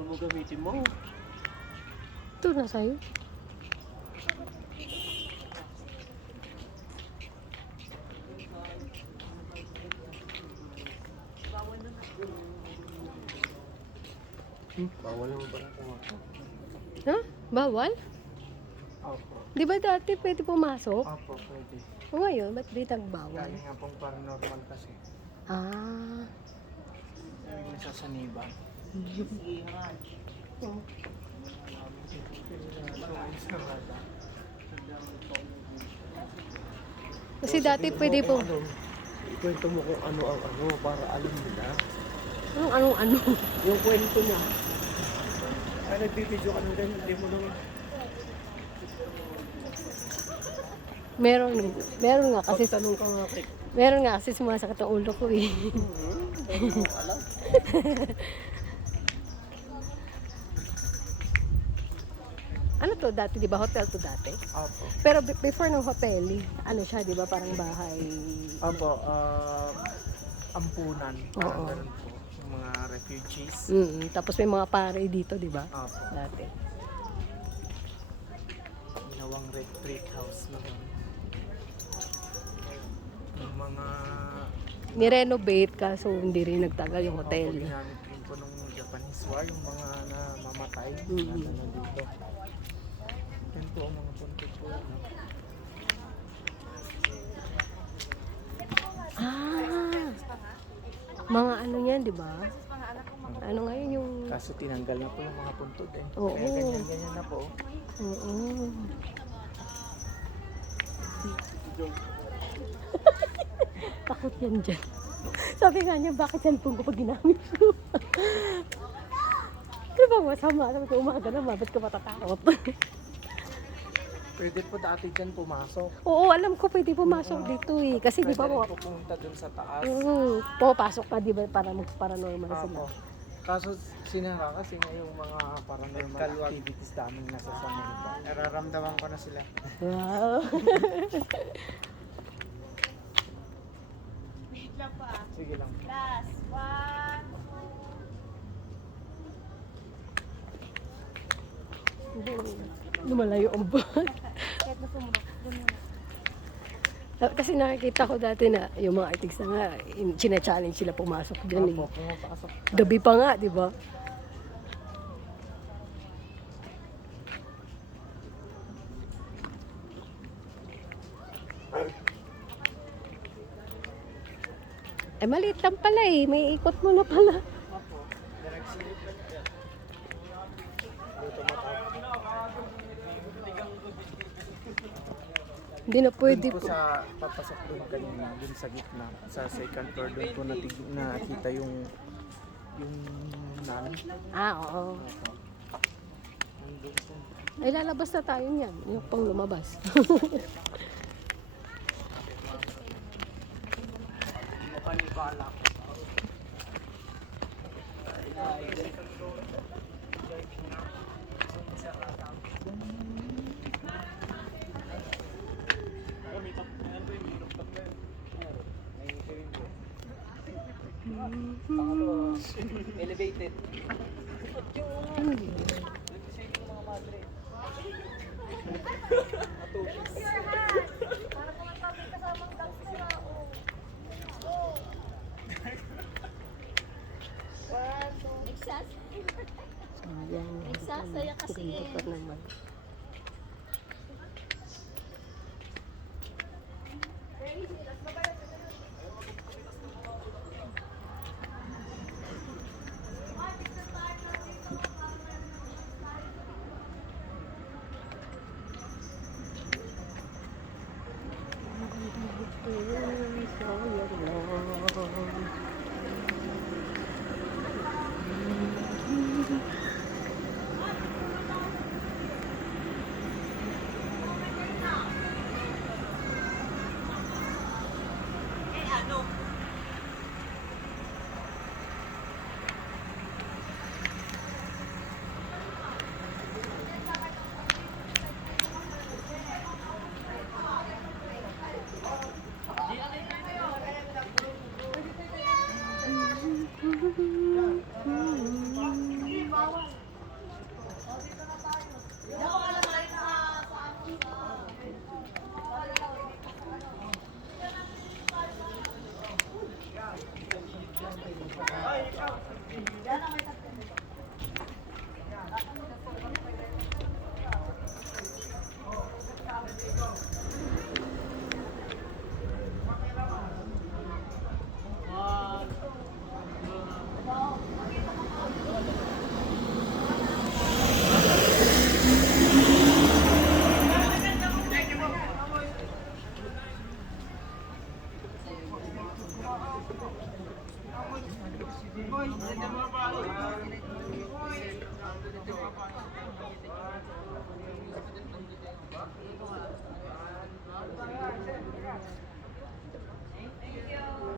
cellphone mo gamitin mo. Ito na sa'yo. Bawal naman pala pumasok. Ha? Bawal? Opo. Di ba dati pwede pumasok? Opo, pwede. O ngayon, ba't di bawal? Kaya nga pong paranormal kasi. Ah. May nasasaniban. Oh. Kasi dati pwede po. Ikwento mo kung ano ang ano para alam nila. Anong ano? Yung kwento niya. Ay, nagbibideo ka ng ganyan, hindi mo naman. Meron nga kasi Pagtanong ka nga kay. meron nga kasi sumasakit ang ulo ko eh. Hindi mo alam. Ano to dati, di ba? Hotel to dati? Opo. Pero before ng hotel, ano siya, di ba? Parang bahay. Opo, ampunan. Parang Oo. ganun po. Yung mga refugees. Tapos may mga pare dito, di ba? Opo. Dati. Ginawang retreat house naman. Yung mga Ni-renovate kaso hindi rin nagtagal yung hotel. Opo, ginamit din po nung Japanese war, yung mga namamatay na nandito. Yan po ang mga punto po. No? Ah! Mga ano yan, di ba? Ano ngayon yung... Kaso tinanggal na po yung mga puntod eh. Oo. Kaya ganyan-ganyan na po. Oo. Takot yan dyan. Sabi nga niya, bakit yan pong ko pag ginamit mo? Ano ba masama? Sabi ko, umaga naman, ba't ka matatakot? Pwede po dati dyan pumasok. Oo, alam ko pwede pumasok dito eh. Kasi di Pwede ba rin po, pupunta dun sa taas. pumapasok ka di ba para mag-paranormal sila. Opo. Kaso sinara kasi nga yung mga paranormal activities daming nasa Sanliban. Nararamdaman ko na sila. Wow. Wait lang pa. Sige lang. Last. 1, 2. Lumalayo ang buwan. Kahit na sumunod. Doon muna. Kasi nakikita ko dati na yung mga artista nga, china-challenge sila pumasok dyan Opo, eh. pumapasok. Gabi pa nga, di ba? Eh, maliit lang pala eh. May ikot mo na pala. Opo. Direct silip lang yan. Luto matapos. Hindi na pwede Doon po po. sa papasok doon kanina, doon sa gitna, sa second floor doon po nakita yung nan. Ah, oo. Nandun po. Ay, lalabas na tayo niyan. Yung pang lumabas. Mapanibala. Elevated. Para kung tabi kasamang gangster na. Oh. Exas. Ayan. Nagsasaya kasi Ganda eh. pa naman. Eh ano?